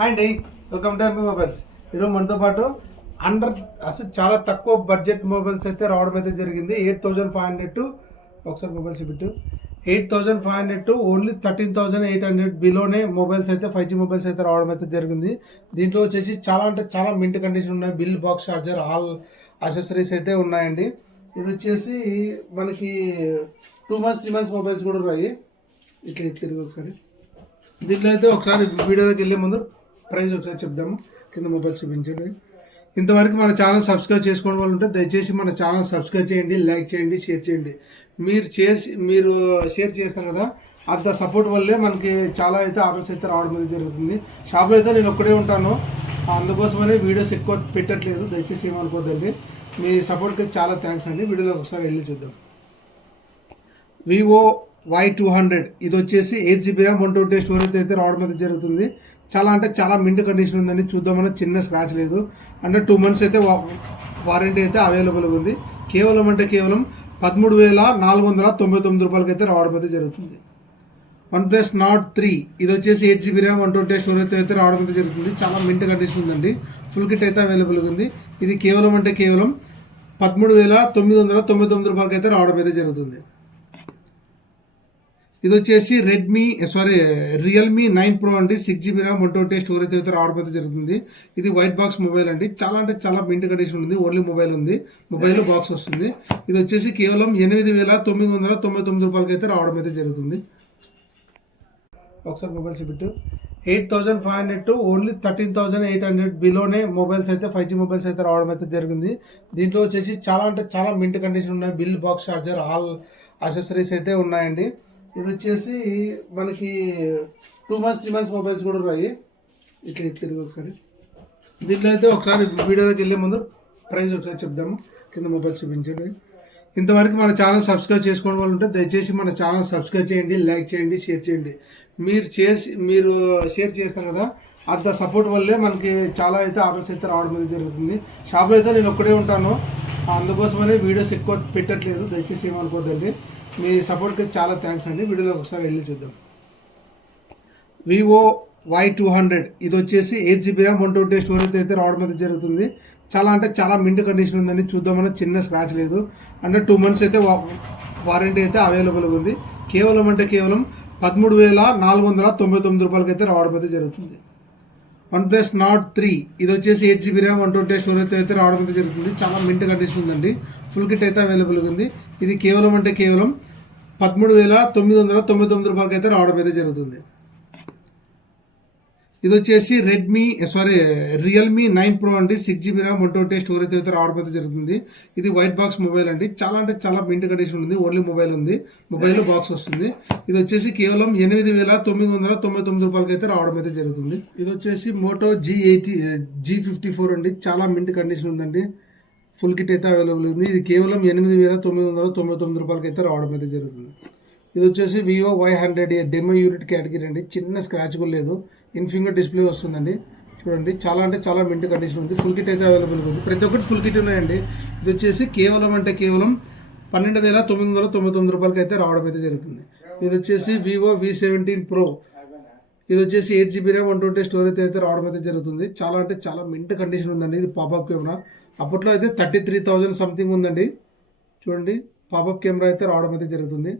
Hi అండి, welcome to MP mobiles. ఈరోజు మనతో పాటు అసలు చాలా తక్కువ బడ్జెట్ మొబైల్స్ అయితే రావడం అయితే జరిగింది. 8500 టు ఒకసారి మొబైల్స్ పెట్టు 8500 టు ఓన్లీ 13800 బిలోనే మొబైల్స్ అయితే 5G మొబైల్స్ అయితే రావడం అయితే జరిగింది. దీంట్లో వచ్చేసి చాలా అంటే చాలా మింట్ కండిషన్ ఉన్నాయి. Bill, box charger, all accessories అయితే ఉన్నాయండి. ఇది వచ్చేసి మనకి 2 months 3 months మొబైల్స్ కూడా ఉన్నాయి. ఇట్లా ఒకసారి దీంట్లో అయితే ఒకసారి వీడియోలోకి వెళ్ళే ముందు ప్రైస్ ఒకసారి చెప్దాము. కింద మొబైల్స్ చూపించండి. ఇంతవరకు మన ఛానల్ సబ్స్క్రైబ్ చేసుకోవడం వల్ల ఉంటే దయచేసి మన ఛానల్ సబ్స్క్రైబ్ చేయండి, లైక్ చేయండి, షేర్ చేయండి. మీరు షేర్ చేస్తారు కదా, అంత సపోర్ట్ వల్లే మనకి చాలా అయితే ఆర్డర్స్ అయితే రావడం అయితే జరుగుతుంది. షాప్లో అయితే నేను ఒక్కడే ఉంటాను, అందుకోసమనే వీడియోస్ ఎక్కువ పెట్టట్లేదు. దయచేసి ఏమనుకోద్దండి. మీ సపోర్ట్కి చాలా థ్యాంక్స్ అండి. వీడియోలో ఒకసారి వెళ్ళి చూద్దాం. వివో Y200 ఇది వచ్చేసి 8GB RAM 128 స్టోరేజ్ అయితే రావడం అయితే జరుగుతుంది. చాలా అంటే చాలా మింట్ కండిషన్ ఉందండి. చూద్దామన్నా చిన్న స్క్రాచ్ లేదు. అంటే 2 months అయితే వారంటీ అయితే అవైలబుల్గా ఉంది. కేవలం 13,499 రూపాయలకి అయితే రావడం అయితే జరుగుతుంది. OnePlus Nord 3 ఇది వచ్చేసి 8GB RAM 128 స్టోరేజ్ అయితే రావడం అయితే జరుగుతుంది. చాలా మింట్ కండిషన్ ఉందండి. ఫుల్ కిట్ అయితే అవైలబుల్గా ఉంది. ఇది కేవలం 13,999 రూపాయలకి అయితే రావడం అయితే జరుగుతుంది. ఇది వచ్చేసి రియల్మీ 9 Pro అండి. 6GB RAM 128 స్టోరేజ్ అయితే రావడం అయితే జరుగుతుంది. ఇది వైట్ బాక్స్ మొబైల్ అండి. చాలా అంటే చాలా మింట్ కండిషన్ ఉంది. ఓన్లీ మొబైల్ ఉంది, మొబైల్ బాక్స్ వస్తుంది. ఇది వచ్చేసి కేవలం 8,999 రూపాయలకి అయితే రావడం అయితే జరుగుతుంది. ఒకసారి మొబైల్స్ పెట్టు 8500 టు ఓన్లీ 13,800 బిలోనే మొబైల్స్ అయితే 5G మొబైల్స్ అయితే రావడం అయితే జరిగింది. దీంట్లో వచ్చేసి చాలా అంటే చాలా మింట్ కండిషన్ ఉన్నాయి. Bill, box charger, all accessories అయితే ఉన్నాయండి. ఇది వచ్చేసి మనకి 2 months 3 months మొబైల్స్ కూడా ఉన్నాయి. ఇట్లా ఒకసారి దీంట్లో అయితే ఒకసారి వీడియోలోకి వెళ్ళే ముందు ప్రైస్ ఒకసారి చెప్దాము. కింద మొబైల్స్ చూపించండి. ఇంతవరకు మన ఛానల్ సబ్స్క్రైబ్ చేసుకోవడం వల్ల ఉంటే దయచేసి మన ఛానల్ సబ్స్క్రైబ్ చేయండి, లైక్ చేయండి, షేర్ చేయండి. మీరు షేర్ చేస్తారు కదా, అంత సపోర్ట్ వల్లే మనకి చాలా అయితే ఆర్డర్స్ అయితే రావడం అయితే జరుగుతుంది. షాప్లో అయితే నేను ఒక్కడే ఉంటాను, అందుకోసమనే వీడియోస్ ఎక్కువ పెట్టట్లేదు. దయచేసి ఏమనుకోద్దండి. మీ సపోర్ట్కి చాలా థ్యాంక్స్ అండి. వీడియోలో ఒకసారి వెళ్ళి చూద్దాం. వివో Y200 ఇది వచ్చేసి 8GB RAM 128 స్టోరేజ్ అయితే రావడం అయితే జరుగుతుంది. చాలా అంటే చాలా మింట్ కండిషన్ ఉందండి. చూద్దామన్నా చిన్న స్క్రాచ్ లేదు. అంటే 2 months అయితే వారంటీ అయితే అవైలబుల్గా ఉంది. కేవలం 13,499 రూపాయలకి అయితే రావడం అయితే జరుగుతుంది. OnePlus Nord 3 ఇది వచ్చేసి 8GB RAM 128 స్టోరేజ్ అయితే రావడం అయితే జరుగుతుంది. చాలా మింట్ కండిషన్ ఉందండి. ఫుల్ కిట్ అయితే అవైలబుల్గా ఉంది. ఇది కేవలం 13,999 రూపాయలకి అయితే రావడం అయితే జరుగుతుంది. ఇది వచ్చేసి రియల్మీ 9 Pro అండి. 6GB RAM 128 స్టోరేజ్ అయితే రావడం అయితే జరుగుతుంది. ఇది వైట్ బాక్స్ మొబైల్ అండి. చాలా అంటే చాలా మింట్ కండిషన్ ఉంది. ఓన్లీ మొబైల్ ఉంది, మొబైల్ బాక్స్ వస్తుంది. ఇది వచ్చేసి కేవలం 8,999 రూపాయలకి అయితే రావడం అయితే జరుగుతుంది. ఇది వచ్చేసి మోటో G54 అండి. చాలా మింట్ కండిషన్ ఉందండి. ఫుల్ కిట్ అయితే అవైలబుల్ ఉంది. ఇది కేవలం 8,999 రూపాయలకి అయితే రావడం అయితే జరుగుతుంది. ఇది వచ్చేసి Vivo Y100 demo unit category అండి. చిన్న స్క్రాచ్ కూడా లేదు. ఇన్ఫింగర్ డిస్ప్లే వస్తుందండి. చూడండి, చాలా అంటే చాలా మింట్ కండిషన్ ఉంది. ఫుల్ కిట్ అయితే అవైలబుల్ ఉంది. ప్రతి ఒక్కటి ఫుల్ కిట్ ఉన్నాయండి. ఇది వచ్చేసి కేవలం 12,999 రూపాయలకి అయితే రావడం అయితే జరుగుతుంది. ఇది వచ్చేసి వివో V17 Pro ఇది వచ్చేసి 8GB RAM 128 స్టోరేజ్ అయితే రావడం అయితే జరుగుతుంది. చాలా అంటే చాలా మింట్ కండిషన్ ఉందండి. ఇది పాపప్ కెమెరా. అప్పట్లో అయితే 33,000 సంథింగ్ ఉందండి. చూడండి, పాపప్ కెమెరా అయితే రావడం అయితే జరుగుతుంది.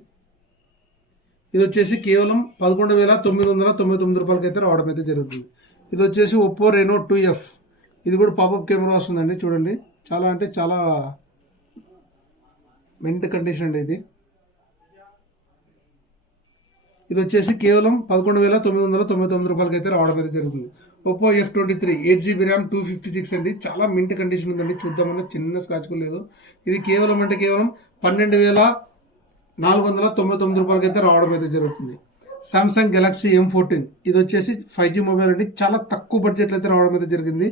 ఇది వచ్చేసి కేవలం 11,999 రూపాయలకి అయితే రావడం అయితే జరుగుతుంది. ఇది వచ్చేసి ఒప్పో రెనో 2F ఇది కూడా పాపప్ కెమెరా వస్తుందండి. చూడండి, చాలా అంటే చాలా మింట్ కండిషన్ అండి. ఇది వచ్చేసి కేవలం 11,999 రూపాయలకి అయితే రావడం అయితే జరుగుతుంది. ఒప్పో F23 8GB RAM 256 అండి. చాలా మింట్ కండిషన్ ఉందండి. చూద్దామన్నా చిన్న స్క్రాచ్ కూడా లేదు. ఇది కేవలం 12,499 రూపాయలకి అయితే రావడం అయితే జరుగుతుంది. సామ్సంగ్ గెలాక్సీ M14 ఇది వచ్చేసి 5G మొబైల్ అండి. చాలా తక్కువ బడ్జెట్లో అయితే రావడం అయితే జరిగింది.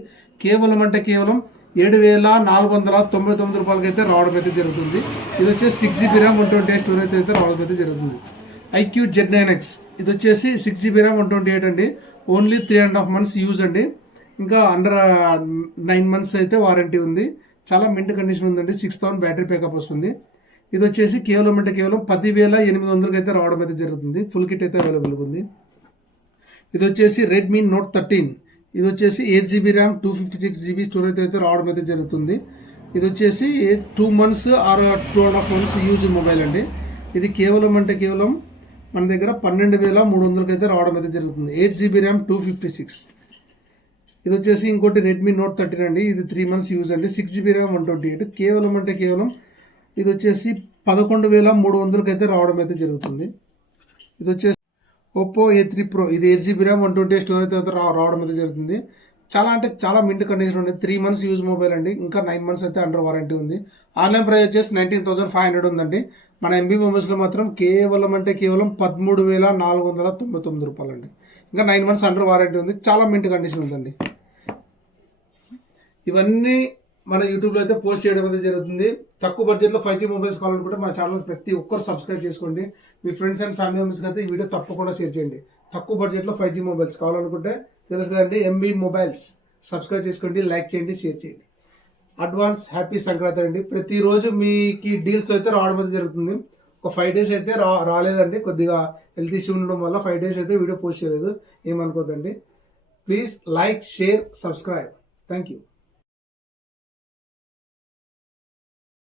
కేవలం 7,499 రూపాయలకి అయితే రావడం అయితే జరుగుతుంది. ఇది వచ్చేసి 6GB RAM 128 స్టోరేజ్ అయితే రావడం అయితే జరుగుతుంది. IQ Z9X ఇది వచ్చేసి 6GB RAM 128 అండి. ఓన్లీ 3.5 months యూజ్ అండి. ఇంకా అండర్ 9 months అయితే వారంటీ ఉంది. చాలా మింట్ కండిషన్ ఉందండి. 6000 బ్యాటరీ బ్యాకప్ వస్తుంది. ఇది వచ్చేసి కేవలం 10,800 అయితే రావడం అయితే జరుగుతుంది. ఫుల్ కిట్ అయితే అవైలబుల్ ఉంది. ఇది వచ్చేసి రెడ్మీ నోట్ 13 ఇది వచ్చేసి 8 GB ర్యామ్ 256 GB స్టోరేజ్ అయితే రావడం అయితే జరుగుతుంది. ఇది వచ్చేసి 2 months or 2.5 months use mobile అండి. ఇది కేవలం మన దగ్గర 12,300 అయితే రావడం అయితే జరుగుతుంది. 8 GB ర్యామ్ 256. ఇది వచ్చేసి ఇంకోటి రెడ్మీ నోట్ 13 అండి. ఇది 3 months యూజ్ అండి. 6 GB ర్యామ్ 128. కేవలం ఇది వచ్చేసి 11,300 అయితే రావడం అయితే జరుగుతుంది. ఇది వచ్చేసి ఒప్పో A3 Pro. ఇది 8 GB ర్యామ్ 128 స్టోరేజ్ అయితే రావడం అయితే జరుగుతుంది. చాలా మింట్ కండిషన్ ఉంది. 3 months యూజ్ మొబైల్ అండి. ఇంకా 9 months అయితే అండర్ వారంటీ ఉంది. ఆన్లైన్ ప్రైస్ వచ్చేసి 19,500 ఉందండి. మన ఎంబీ మొబైల్స్లో మాత్రం కేవలం 13,499 రూపాయలు అండి. ఇంకా 9 months అండర్ వారంటీ ఉంది. చాలా మింట్ కండిషన్ ఉందండి. ఇవన్నీ మన యూట్యూబ్లో అయితే పోస్ట్ చేయడం అయితే జరుగుతుంది. తక్కువ బడ్జెట్లో 5G మొబైల్స్ కావాలనుకుంటే మన ఛానల్ ప్రతి ఒక్కరు సబ్స్క్రైబ్ చేసుకోండి. మీ ఫ్రెండ్స్ అండ్ ఫ్యామిలీ మెంబర్స్కి అయితే ఈ వీడియో తప్పకుండా షేర్ చేయండి. తక్కువ బడ్జెట్లో 5G మొబైల్స్ కావాలనుకుంటే తెలుసు కదండి, ఎంబీ మొబైల్స్ సబ్స్క్రైబ్ చేసుకోండి, లైక్ చేయండి, షేర్ చేయండి. అడ్వాన్స్ హ్యాపీ సంక్రాంతి అండి. ప్రతిరోజు మీకు డీల్స్ అయితే రావడం అయితే జరుగుతుంది. ఒక 5 days అయితే రాలేదండి. కొద్దిగా హెల్త్ ఇష్యూ ఉండడం వల్ల 5 days అయితే వీడియో పోస్ట్ చేయలేదు. ఏమనుకోద్దండి. Please like, share, subscribe. Thank you.